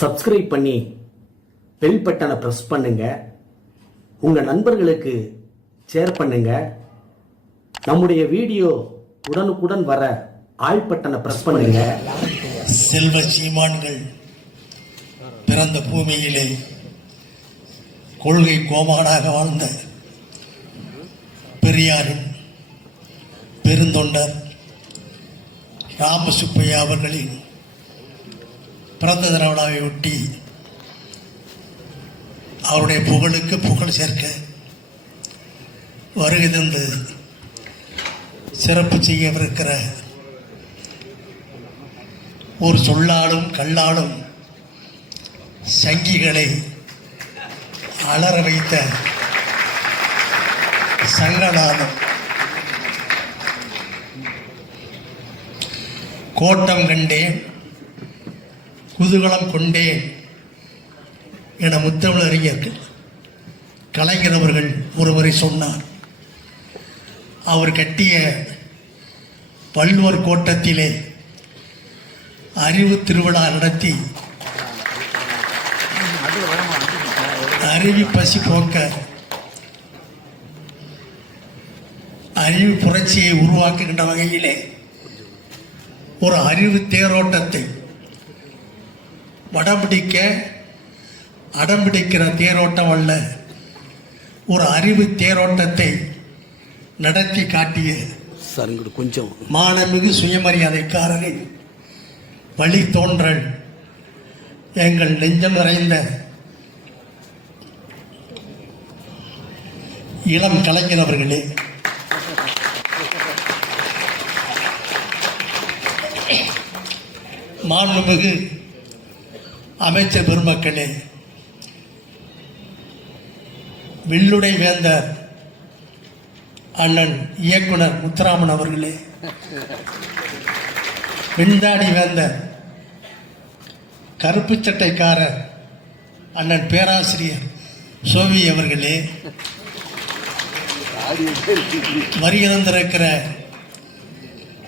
Subscribe பண்ணி bell பட்டனை press பண்ணுங்க. உங்கள் நண்பர்களுக்கு ஷேர் பண்ணுங்க. நம்முடைய வீடியோ உடனுக்குடன் வர ஆள் பட்டனை ப்ரெஸ் பண்ணுங்க. செல்வ சீமான்கள் பிறந்த பூமியிலே கொள்கை கோமானாக வாழ்ந்த பெரியாரின் பெருந்தொண்டர் ராமசுப்பையா அவர்களின் பிறந்த தின விழாவை ஒட்டி அவருடைய புகழுக்கு புகழ் சேர்க்க வருகை தந்து சிறப்பு செய்யவிருக்கிற ஒரு சொல்லாலும் கல்லாலும் சங்கிகளை அலற வைத்த சங்கநாதம் கோட்டம் கண்டேன். குதூகலம் கொண்டேன் என முத்தமிழறிஞர் கலைஞர் அவர்கள் ஒருமுறை சொன்னார். அவர் கட்டிய வள்ளுவர் கோட்டத்திலே அறிவு திருவிழா நடத்தி அறிவி பசி போக்க அறிவு புரட்சியை உருவாக்குகின்ற வகையிலே ஒரு அறிவு தேரோட்டத்தை வடம்பிடிக்க அடம்பிடிக்கிற தேரோட்டம் அல்ல. ஒரு அறிவு தேரோட்டத்தை நடத்தி காட்டிய சார் கொஞ்சம். மானமிகு சுயமரியாதைக்காரரின் வழி தோன்றல் எங்கள் நெஞ்சம் நிறைந்த இளம் கலைஞர் அவர்களே. மாண்புமிகு அமைச்சர் பெருமக்களே வில்லுடை வேந்தர் அண்ணன் இயக்குனர் முத்துராமன் அவர்களே விண்தாடி வேந்தர் கருப்பு சட்டைக்காரர் அண்ணன் பேராசிரியர் சோவி அவர்களே வருகிறந்திருக்கிற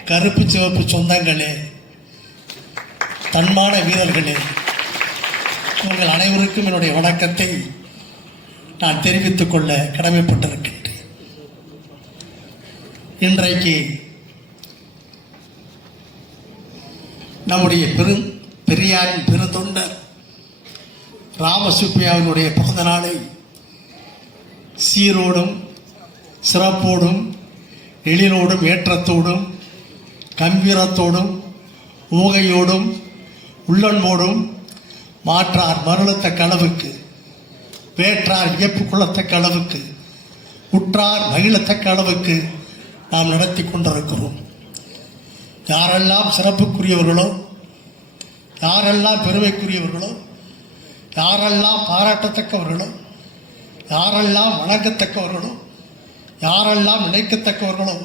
கருப்பு சிவப்பு சொந்தங்களே தன்மான வீரர்களே உங்கள் அனைவருக்கும் என்னுடைய வணக்கத்தை நான் தெரிவித்துக் கொள்ள கடமைப்பட்டிருக்கின்றேன். இன்றைக்கு நம்முடைய பெரு பெரியாரின் பெருந்தொண்டர் ராமசுப்பியாவினுடைய பிறந்த நாளை சீரோடும் சிறப்போடும் எழிலோடும் ஏற்றத்தோடும் கம்பீரத்தோடும் ஊகையோடும் உள்ளன்போடும் மாற்றார் மருளத்தை அளவுக்கு வேற்றார் வியப்பு கொள்ளத்தக்க அளவுக்கு உற்றார் மகிழத்தக்க அளவுக்கு நாம் நடத்தி கொண்டிருக்கிறோம். யாரெல்லாம் சிறப்புக்குரியவர்களோ யாரெல்லாம் பெருமைக்குரியவர்களோ யாரெல்லாம் பாராட்டத்தக்கவர்களோ யாரெல்லாம் வணங்கத்தக்கவர்களோ யாரெல்லாம் நினைக்கத்தக்கவர்களோ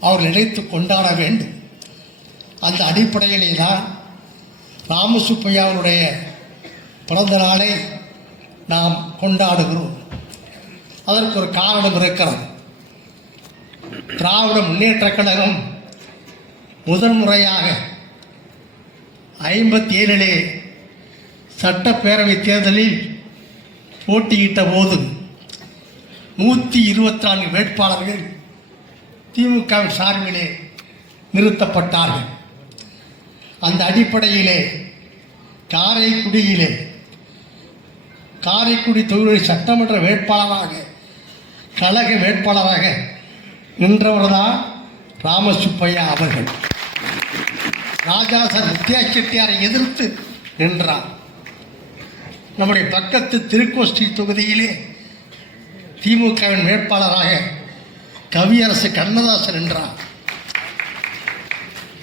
அவர் நினைத்து கொண்டாட வேண்டும். அந்த அடிப்படையிலே தான் ராமசுப்பையாவுடைய பிறந்த நாளை நாம் கொண்டாடுகிறோம். அதற்கு ஒரு காரணம் இருக்கிறது. திராவிட முன்னேற்ற கழகம் முதன்முறையாக ஐம்பத்தி ஏழிலே சட்டப்பேரவை தேர்தலில் போட்டியிட்ட போது நூற்றி இருபத்தி நான்கு வேட்பாளர்கள் திமுகவின் சார்பிலே நிறுத்தப்பட்டார்கள். அந்த அடிப்படையிலே காரைக்குடியிலே காரைக்குடி தொகுதி சட்டமன்ற வேட்பாளராக கழக வேட்பாளராக நின்றவர்தான் ராமசுப்பையா அவர்கள். ராஜா சார் வித்யா செட்டியாரை எதிர்த்து நின்றார். நம்முடைய பக்கத்து திருக்கோஷ்டி தொகுதியிலே திமுகவின் வேட்பாளராக கவியரசு கண்ணதாசன் என்றார்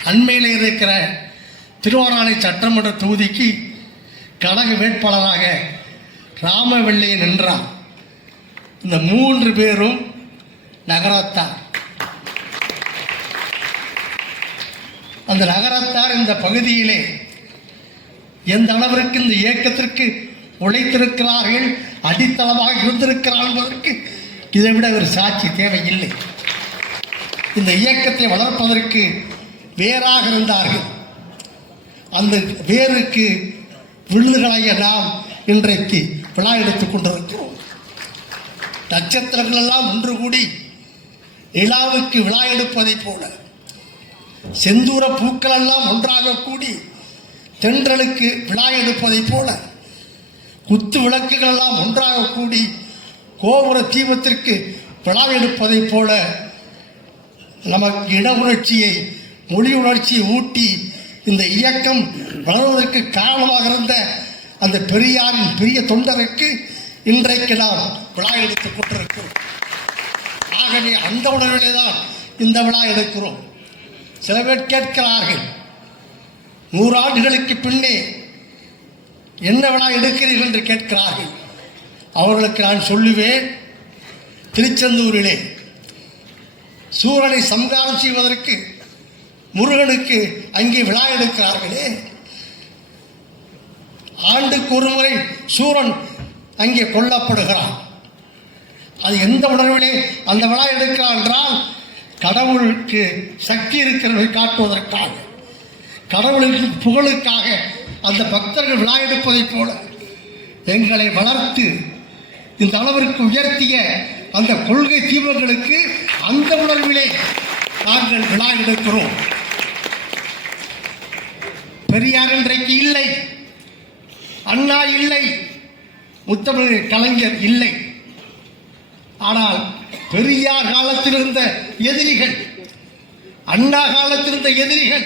அண்மையில் இருக்கிற திருவாராணை சட்டமன்ற தொகுதிக்கு கழக வேட்பாளராக ராமவெள்ளையை நின்றான் இந்த மூன்று பேரும் நகரத்தார். அந்த நகரத்தார் இந்த பகுதியிலே எந்த அளவிற்கு இந்த இயக்கத்திற்கு உழைத்திருக்கிறார்கள் அடித்தளமாக இருந்திருக்கிறார்கள் என்பதற்கு இதை விட ஒரு சாட்சி தேவையில்லை. இந்த இயக்கத்தை வளர்ப்பதற்கு வேறாக இருந்தார்கள். அந்த வேருக்கு விருதுகளை நாம் இன்றைக்கு விழா எடுத்துக் கொண்டிருக்கிறோம். நட்சத்திரங்கள் எல்லாம் ஒன்று கூடி நிலாவுக்கு விழா எடுப்பதைப் போல செந்தூர பூக்கள் எல்லாம் ஒன்றாக கூடி தென்றலுக்கு விழா எடுப்பதைப் போல குத்து விளக்குகள் எல்லாம் ஒன்றாக கூடி கோபுர தீபத்திற்கு விழா எடுப்பதைப் போல நமக்கு இட உணர்ச்சியை மொழி உணர்ச்சியை ஊட்டி இந்த இயக்கம் வளர்வதற்கு காரணமாக இருந்த அந்த பெரியாரின் பெரிய தொண்டருக்கு இன்றைக்கு நாம் விழா எடுத்துக் கொண்டிருக்கிறோம். ஆகவே அந்த உணர்விலே தான் இந்த விழா எடுக்கிறோம். சில பேர் கேட்கிறார்கள் நூறாண்டுகளுக்கு பின்னே என்ன விழா எடுக்கிறீர்கள் என்று கேட்கிறார்கள். அவர்களுக்கு நான் சொல்லுவேன் திருச்செந்தூரிலே சூரனை சம்காரம் செய்வதற்கு முருகனுக்கு அங்கே விழா எடுக்கிறார்களே. ஆண்டுக்கு ஒரு முறை சூரன் அங்கே கொல்லப்படுகிறான். அது எந்த உணர்விலே அந்த விழா எடுக்கிறான் என்றால் கடவுளுக்கு சக்தி இருக்கிறதை காட்டுவதற்காக கடவுளுக்கு புகழுக்காக அந்த பக்தர்கள் விழா எடுப்பதைப் போல எங்களை வளர்த்து இந்த அளவிற்கு உயர்த்திய அந்த கொள்கை தீபங்களுக்கு அந்த உணர்விலே நாங்கள் விழா எடுக்கிறோம். பெரியார் இன்றைக்கு இல்லை. அண்ணா இல்லை. முத்தமிழ் கலைஞர் இல்லை. ஆனால் பெரியார் காலத்தில் இருந்த எதிரிகள் அண்ணா காலத்தில் இருந்த எதிரிகள்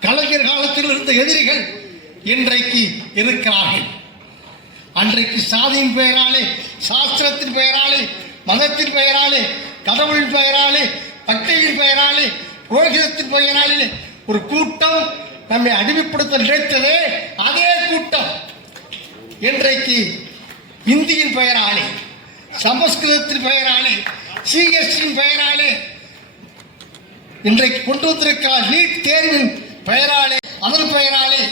கலைஞர் காலத்தில் இருந்த எதிரிகள் இன்றைக்கு இருக்கிறார்கள். அன்றைக்கு சாதியின் பெயராலே சாஸ்திரத்தின் பெயராலே மதத்தின் பெயராலே கடவுளின் பெயராலே பக்தியின் பெயராலே புரோகிதத்தின் பெயராலே ஒரு கூட்டம் நம்மை அடிமைப்படுத்த நினைத்ததே அதே கூட்டம். இன்றைக்கு இந்தியின் பெயராலே சமஸ்கிருதத்தின் பெயராலே சிஎஸ்டியின் பெயராலே இன்றைக்கு கொண்டு வந்திருக்கிறார் நீட் தேர்வின் பெயராலே அதன் பெயராலே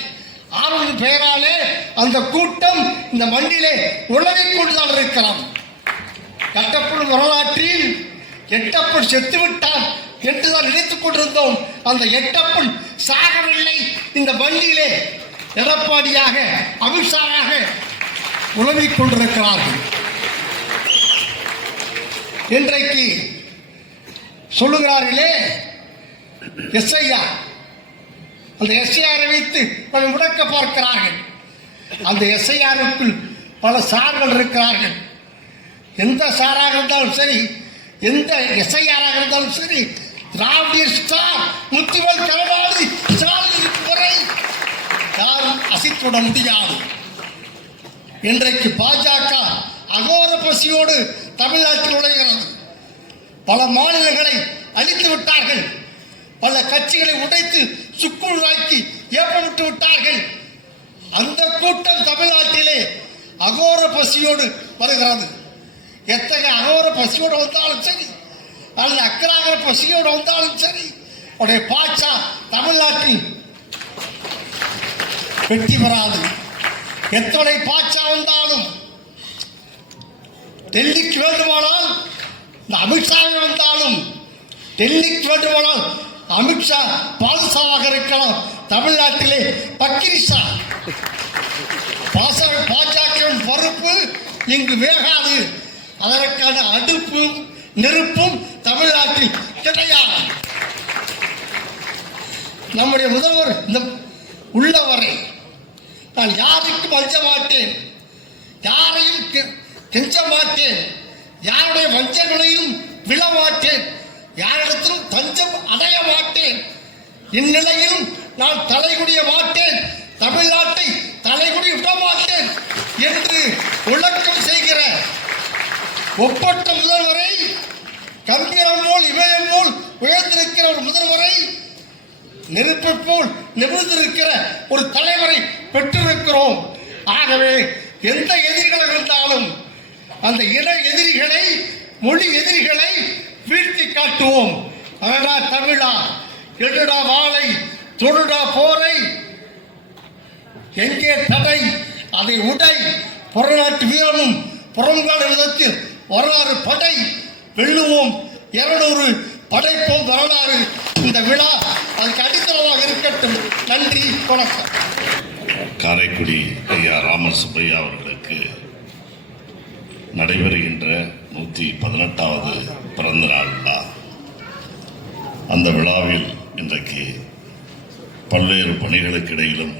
ஆர்வலின் பெயராலே அந்த கூட்டம் இந்த மண்ணிலே உழவிக் கொண்டுதான் இருக்கலாம் கட்டப்படும் வரலாற்றில் எட்டப்பன் செத்துவிட்டான் என்றுதான் நினைத்துக் கொண்டிருந்தோம். அந்த எட்டப்பன் சாகவில்லை. இந்த வண்டியிலே எடப்பாடியாக அமித்ஷாவாக உழவிக் கொண்டிருக்கிறார்கள். இன்றைக்கு சொல்லுகிறார்களே எஸ்ஐஆர். அந்த எஸ்ஐஆரை வைத்து அதை முடக்க பார்க்கிறார்கள். அந்த எஸ்ஐஆருக்குள் பல சார்கள் இருக்கிறார்கள். எந்த சாராக இருந்தாலும் சரி எந்த எஸ்ஐஆராக இருந்தாலும் சரி திராவிட ஸ்டார் முத்துவல் கருணாநிதி ஸ்டாலின் முறை யாரும் அசைத்துவிட முடியாது. இன்றைக்கு பாஜக அகோர பசியோடு தமிழ்நாட்டில் நுழைகிறது. பல மாநிலங்களை அழித்து விட்டார்கள். பல கட்சிகளை உடைத்து சுக்குழுவாக்கி ஏற்பட்டு விட்டார்கள். அந்த கூட்டம் தமிழ்நாட்டிலே அகோர பசியோடு வருகிறது. எத்தகைய அகோர பசியோடு வந்தாலும் சரி அல்லது அக்கராகர பசியோடு வந்தாலும் சரி உடைய பாச்சா தமிழ்நாட்டில் வெற்றி பெறாது. எத்தனை பாச்சா வந்தாலும் டெல்லிக்கு வேண்டுமானால் இந்த அமித்ஷா வந்தாலும் டெல்லிக்கு வேண்டுமானால் அமித்ஷா பாதுஷாவாக இருக்கலாம் தமிழ்நாட்டிலே பக்கிரிஷா பாச பாஜகவின் பொறுப்பு இங்கு வேகாது. அதற்கான அடுப்பும் நெருப்பும் தமிழ்நாட்டில் கிடையாது நம்முடைய முதல்வர் இந்த உள்ளவரை நான் யாருக்கும் அஞ்ச மாட்டேன். யாரையும் கெஞ்ச மாட்டேன். யாருடைய வஞ்சங்களையும் விழமாட்டேன் யாரிடத்திலும் தஞ்சம் அடைய மாட்டேன். இந்நிலையிலும் நான் தலைகுடிய மாட்டேன். தமிழ்நாட்டை தலைகுடி விட மாட்டேன் என்று விளக்கம் செய்கிற ஒப்பற்ற முதல்வரை கம்பீரம் போல் இமயம் போல் உயர்ந்திருக்கிற ஒரு முதல்வரை நெருப்பை போல் நிமிர்ந்திருக்கிற ஒரு தலைவரை பெற்றிருக்கிறோம். ஆகவே எந்த எதிரிகள் இருந்தாலும் அந்த இன எதிரிகளை மொழி எதிரிகளை வீழ்த்தி காட்டுவோம். அடடா தமிழா எடுடா வாளை தொடுடா போரை எங்கே தடை அதை உடை புறநாட்டு வீரமும் புறங்காடு விதத்தில் வரலாறு படை. வெல்லுவோம் இருநூறு படைப்போம் வரலாறு. இந்த விழா அதுக்கு அடித்தளமாக இருக்கட்டும். நன்றி வணக்கம். காரைக்குடி ஐயா ராமசுப்பையா அவர்களுக்கு நடைபெறுகின்ற நூற்றி பதினெட்டாவது பிறந்த நாள் விழா. அந்த விழாவில் இன்றைக்கு பல்வேறு பணிகளுக்கு இடையிலும்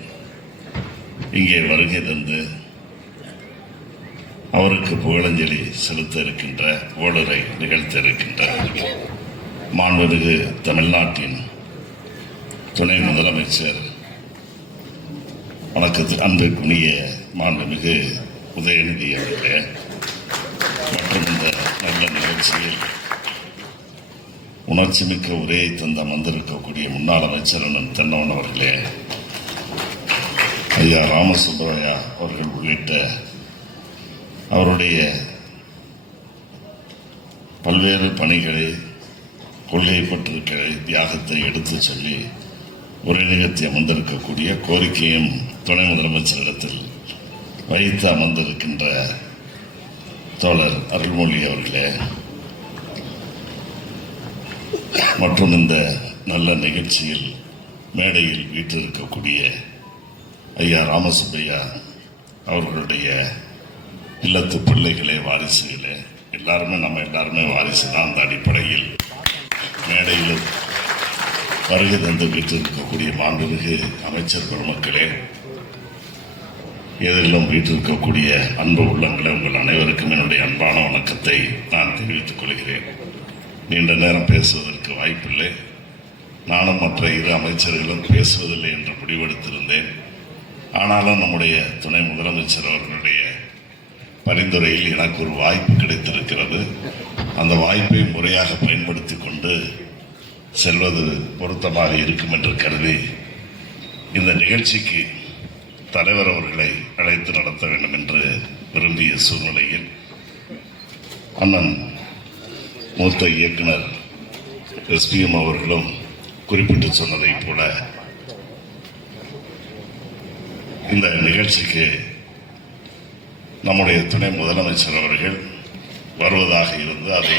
இங்கே வருகை தந்து அவருக்கு புகழஞ்சலி செலுத்த இருக்கின்ற புகழுரை நிகழ்த்த இருக்கின்ற மாண்புமிகு தமிழ்நாட்டின் துணை முதலமைச்சர் வணக்கத்தில் அன்புக்குரிய மாண்புமிகு உதயநிதி அவர்களே. மற்றும் இந்த நல்ல நிகழ்ச்சியில் உணர்ச்சிமிக்க உரையை தந்த வந்திருக்கக்கூடிய முன்னாள் அமைச்சர் அண்ணன் தென்னவன் அவர்களே ஐயா ராமசுப்பராயா அவர்கள் உள்ளிட்ட அவருடைய பல்வேறு பணிகளை கொள்கை பற்றிருக்கிற தியாகத்தை எடுத்துச் சொல்லி உரை அமர்ந்திருக்கக்கூடிய கோரிக்கையும் துணை முதலமைச்சரிடத்தில் வைத்து அமர்ந்திருக்கின்ற தோழர் அருள்மொழி அவர்களே மற்றும் இந்த நல்ல நிகழ்ச்சியில் மேடையில் வீட்டிருக்கக்கூடிய ஐயா ராமசுப்பையா அவர்களுடைய இல்லத்து பிள்ளைகளே வாரிசுகளே. எல்லாருமே நம்ம எல்லாருமே வாரிசு தான் அந்த அடிப்படையில் மேடையில் வருகை தந்து வீட்டிருக்கக்கூடிய மாண்புமிகு அமைச்சர் பெருமக்களே எதிரிலும் வீட்டிருக்கக்கூடிய அன்பு உள்ளங்களே உங்கள் அனைவருக்கும் என்னுடைய அன்பான வணக்கத்தை நான் தெரிவித்துக் கொள்கிறேன். நீண்ட நேரம் பேசுவதற்கு வாய்ப்பில்லை. நானும் மற்ற இரு அமைச்சர்களும் பேசுவதில்லை என்று முடிவெடுத்திருந்தேன். ஆனாலும் நம்முடைய துணை முதலமைச்சர் அவர்களுடைய பரிந்துரையில் எனக்கு ஒரு வாய்ப்பு கிடைத்திருக்கிறது. அந்த வாய்ப்பை முறையாக பயன்படுத்தி கொண்டு செல்வது பொருத்தமாக இருக்கும் என்று கருதி இந்த நிகழ்ச்சிக்கு தலைவர் அவர்களை அழைத்து நடத்த வேண்டும் என்று விரும்பிய சூழ்நிலையில் அண்ணன் மூத்த இயக்குனர் எஸ்பிஎம் அவர்களும் குறிப்பிட்டு சொன்னதைப் போல இந்த நிகழ்ச்சிக்கு நம்முடைய துணை முதலமைச்சர் அவர்கள் வருவதாக இருந்து அதை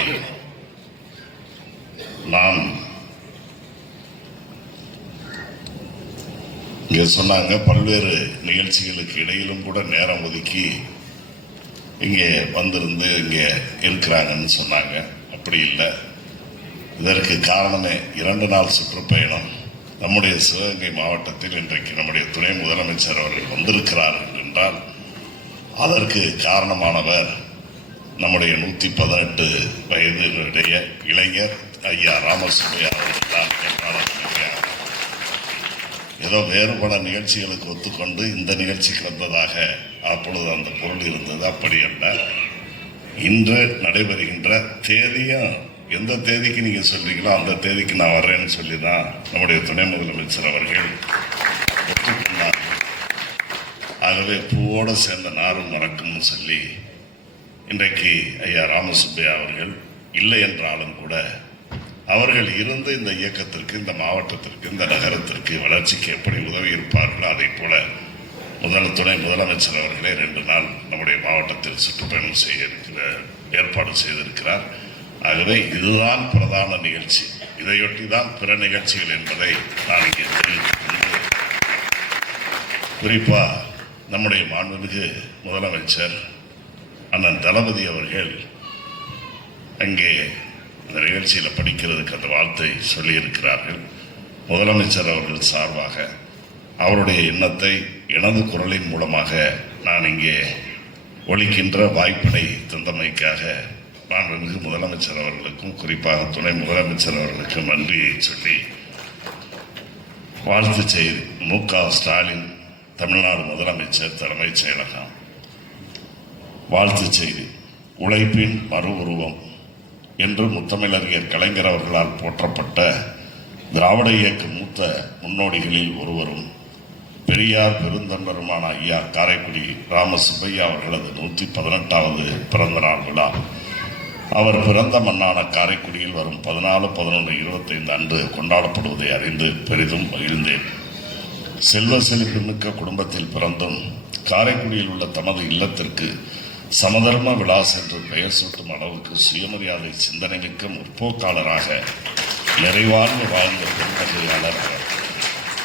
நான் இங்கே சொன்னாங்க. பல்வேறு நிகழ்ச்சிகளுக்கு இடையிலும் கூட நேரம் ஒதுக்கி இங்கே வந்திருந்து இங்கே இருக்கிறாங்கன்னு சொன்னாங்க. அப்படி இல்லை. இதற்கு காரணமே இரண்டு நாள் சுற்றுப்பயணம். நம்முடைய சிவகங்கை மாவட்டத்தில் இன்றைக்கு நம்முடைய துணை முதலமைச்சர் அவர்கள் வந்திருக்கிறார்கள் என்றால் அதற்கு காரணமானவர் நம்முடைய நூற்றி பதினெட்டு வயதினுடைய இளைஞர் ஐயா ராமசுமையா அவர்கள் தான் என்றால் ஏதோ வேறு பல நிகழ்ச்சிகளுக்கு ஒத்துக்கொண்டு இந்த நிகழ்ச்சிக்கு வந்ததாக அப்பொழுது அந்த பொருள் இருந்தது. அப்படி அல்ல இன்று நடைபெறுகின்ற தேதியும் எந்த தேதிக்கு நீங்க சொல்றீங்களோ அந்த தேதிக்கு நான் வர்றேன்னு சொல்லி தான் நம்முடைய துணை முதலமைச்சர் அவர்கள் ஒத்துக்கொண்டு ஆகவே பூவோடு சேர்ந்த நாரும் மறக்கும்னு சொல்லி இன்றைக்கு ஐயா ராமசுப்பையா அவர்கள் இல்லை என்றாலும் கூட அவர்கள் இருந்து இந்த இயக்கத்திற்கு இந்த மாவட்டத்திற்கு இந்த நகரத்திற்கு வளர்ச்சிக்கு எப்படி உதவி இருப்பார்களோ அதை போல முதல் துணை முதலமைச்சர் அவர்களே ரெண்டு நாள் நம்முடைய மாவட்டத்தில் சுற்றுப்பயணம் செய்ய இருக்கிற ஏற்பாடு செய்திருக்கிறார். ஆகவே இதுதான் பிரதான நிகழ்ச்சி. இதையொட்டி தான் பிற நிகழ்ச்சிகள் என்பதை நான் இங்கே தெரிவித்துக் நம்முடைய மாண்புமிகு முதலமைச்சர் அண்ணன் தளபதி அவர்கள் அங்கே இந்த நிகழ்ச்சியில் படிக்கிறதுக்கு அந்த வார்த்தை சொல்லியிருக்கிறார்கள். முதலமைச்சர் அவர்கள் சார்பாக அவருடைய எண்ணத்தை எனது குரலின் மூலமாக நான் இங்கே ஒழிக்கின்ற வாய்ப்பினை தந்தமைக்காக மாண்புமிகு முதலமைச்சர் அவர்களுக்கும் குறிப்பாக துணை முதலமைச்சர் அவர்களுக்கும் நன்றியை சொல்லி வாழ்த்து செய்தி மு க ஸ்டாலின் தமிழ்நாடு முதலமைச்சர் தலைமைச் செயலகம். வாழ்த்துச் செய்தி. உழைப்பின் மறு உருவம் என்று முத்தமிழறிஞர் கலைஞர் அவர்களால் போற்றப்பட்ட திராவிட இயக்க மூத்த முன்னோடிகளில் ஒருவரும் பெரியார் பெருந்தன்னருமான ஐயா காரைக்குடி ராமசுப்பையா அவர்களது நூற்றி பதினெட்டாவது பிறந்த நாள் விழா. அவர் பிறந்த மண்ணான காரைக்குடியில் வரும் பதினாலு பதினொன்று இருபத்தைந்து அன்று கொண்டாடப்படுவதை அறிந்து பெரிதும் மகிழ்ந்தேன். செல்வ செழிப்புமிக்க குடும்பத்தில் பிறந்தும் காரைக்குடியில் உள்ள தமது இல்லத்திற்கு சமதர்ம விலாஸ் என்று பெயர் சூட்டும் அளவுக்கு சுயமரியாதை சிந்தனை மிக்க முற்போக்காளராக நிறைவாழ்ந்து வாழ்ந்த பெருமகையாளர் அவர்.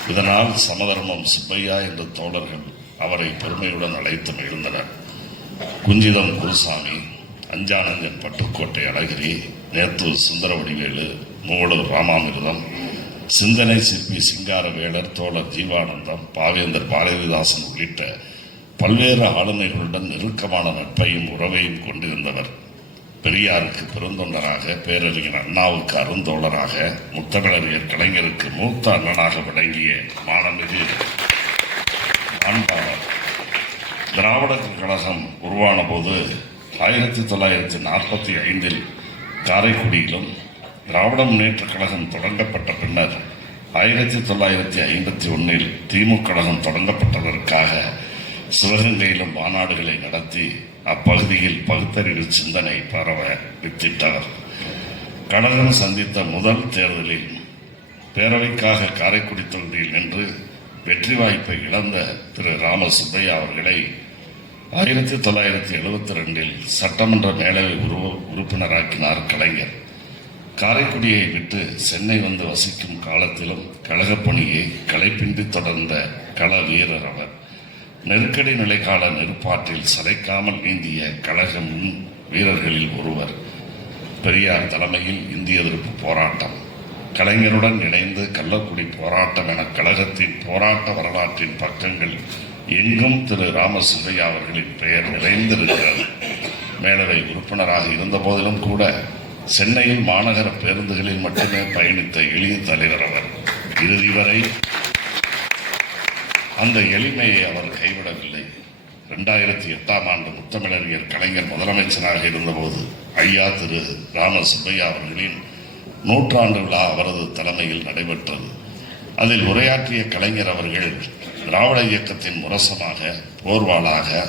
இதனால் சமதர்மம் சுப்பையா என்ற தோழர்கள் அவரை பெருமையுடன் அழைத்து மகிழ்ந்தனர். குஞ்சிதம் குருசாமி அஞ்சானஞ்சன் பட்டுக்கோட்டை அழகிரி நேத்தூர் சுந்தரவடிவேலு மூவலூர் ராமாமிர்தம் சிந்தனை சிற்பி சிங்காரவேலர் தோழர் ஜீவானந்தம் பாவேந்தர் பாரதிதாசன் உள்ளிட்ட பல்வேறு ஆளுமைகளுடன் நெருக்கமான நட்பையும் உறவையும் கொண்டிருந்தவர். பெரியாருக்கு பெருந்தொண்டராக பேரறிஞர் அண்ணாவுக்கு அருந்தோழராக முத்தமிழறிஞர் கலைஞருக்கு மூத்த அண்ணனாக விளங்கிய மாணமிகு மாண்பாளர் திராவிட கழகம் உருவான போது ஆயிரத்தி தொள்ளாயிரத்தி நாற்பத்தி ஐந்தில் காரைக்குடியிலும் திராவிட முன்னேற்றக் கழகம் தொடங்கப்பட்ட பின்னர் ஆயிரத்தி தொள்ளாயிரத்தி ஐம்பத்தி ஒன்றில் திமுக கழகம் தொடங்கப்பட்டதற்காக சிவகங்கையிலும் மாநாடுகளை நடத்தி அப்பகுதியில் பகுத்தறிவு சிந்தனை பரவ வித்திட்டார் கழகம் சந்தித்த முதல் தேர்தலில் பேரவைக்காக காரைக்குடி தொகுதியில் நின்று வெற்றி வாய்ப்பை இழந்த திரு ராம சுப்பையா அவர்களை ஆயிரத்தி தொள்ளாயிரத்தி எழுபத்தி ரெண்டில் சட்டமன்ற மேலவை உருவ உறுப்பினராக்கினார் கலைஞர். காரைக்குடியை விட்டு சென்னை வந்து வசிக்கும் காலத்திலும் கழகப் பணியை களைப்பின்றி தொடர்ந்த கள வீரர் அவர். நெருக்கடி நிலைக்கால நெருப்பாற்றில் சளைக்காமல் நீந்திய கழக முன் வீரர்களில் ஒருவர். பெரியார் தலைமையில் இந்திய எதிர்ப்பு போராட்டம். கலைஞருடன் இணைந்து கள்ளக்குடி போராட்டம் என கழகத்தின் போராட்ட வரலாற்றின் பக்கங்கள் எங்கும் திரு ராமசுந்தையா அவர்களின் பெயர் நிறைந்திருக்கிறது. மேலவை உறுப்பினராக இருந்த போதிலும் கூட சென்னையில் மாநகர பேருந்துகளில் மட்டுமே பயணித்த எளிய தலைவர் அவர். இறுதி வரை அந்த எளிமையை அவர் கைவிடவில்லை. இரண்டாயிரத்தி எட்டாம் ஆண்டு முத்தமிழறிஞர் கலைஞர் முதலமைச்சராக இருந்தபோது ஐயா திரு ராம சுப்பையா அவர்களின் நூற்றாண்டு விழா அவரது தலைமையில் நடைபெற்றது. அதில் உரையாற்றிய கலைஞர் அவர்கள் திராவிட இயக்கத்தின் முரசமாக போர்வாளாக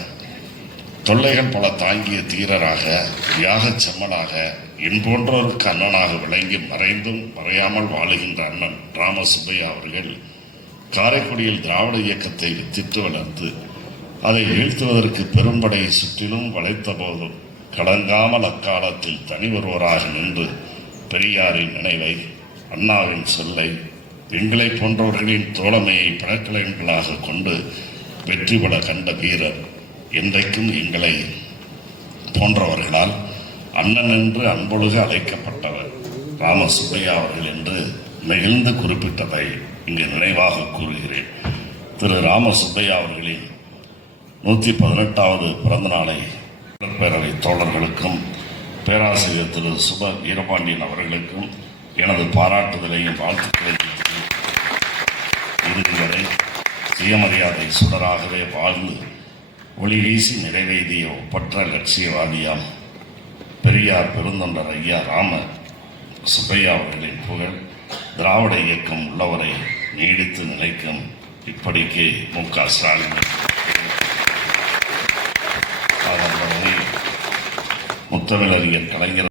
தொல்லைகள் பல தாங்கிய தீரராக தியாகச் செம்மலாக என் ஒரு அண்ணனாக விளங்கி மறைந்தும் மறையாமல் வாழுகின்ற அண்ணன் ராமசுப்பையா அவர்கள் காரைக்குடியில் திராவிட இயக்கத்தை வித்திட்டு வளர்ந்து அதை வீழ்த்துவதற்கு பெரும்படையை சுற்றிலும் வளைத்த போதும் கலங்காமல் அக்காலத்தில் தனி ஒருவராக நின்று பெரியாரின் நினைவை அண்ணாவின் சொல்லை எங்களை போன்றவர்களின் தோழமையை பிணக்கலைகளாக கொண்டு வெற்றி பெற கண்ட வீரர் என்றைக்கும் எங்களை போன்றவர்களால் அண்ணன் என்று அன்பொழுக அழைக்கப்பட்டவர் ராமசுப்பையா அவர்கள் என்று நெகிழ்ந்து குறிப்பிட்டதை இங்கு நினைவாக கூறுகிறேன். திரு ராம சுப்பையா அவர்களின் நூற்றி பதினெட்டாவது பிறந்தநாளை பேரவை தோழர்களுக்கும் பேராசிரியர் திரு சுப வீரபாண்டியன் அவர்களுக்கும் எனது பாராட்டுதலையும் வாழ்த்துக்களையும் இறுதி வரை சுயமரியாதை சுடராகவே வாழ்ந்து ஒளி வீசி நிறைவேறிய ஒப்பற்ற லட்சியவாதியாம் பெரியார் பெருந்தொண்டர் ஐயா ராம சுப்பையா அவர்களின் புகழ் திராவிட இயக்கம் உள்ளவரை நீடித்து நிலைக்கும் இப்படிக்கு மு க ஸ்டாலின். முத்தமிழறிஞர் கலைஞர்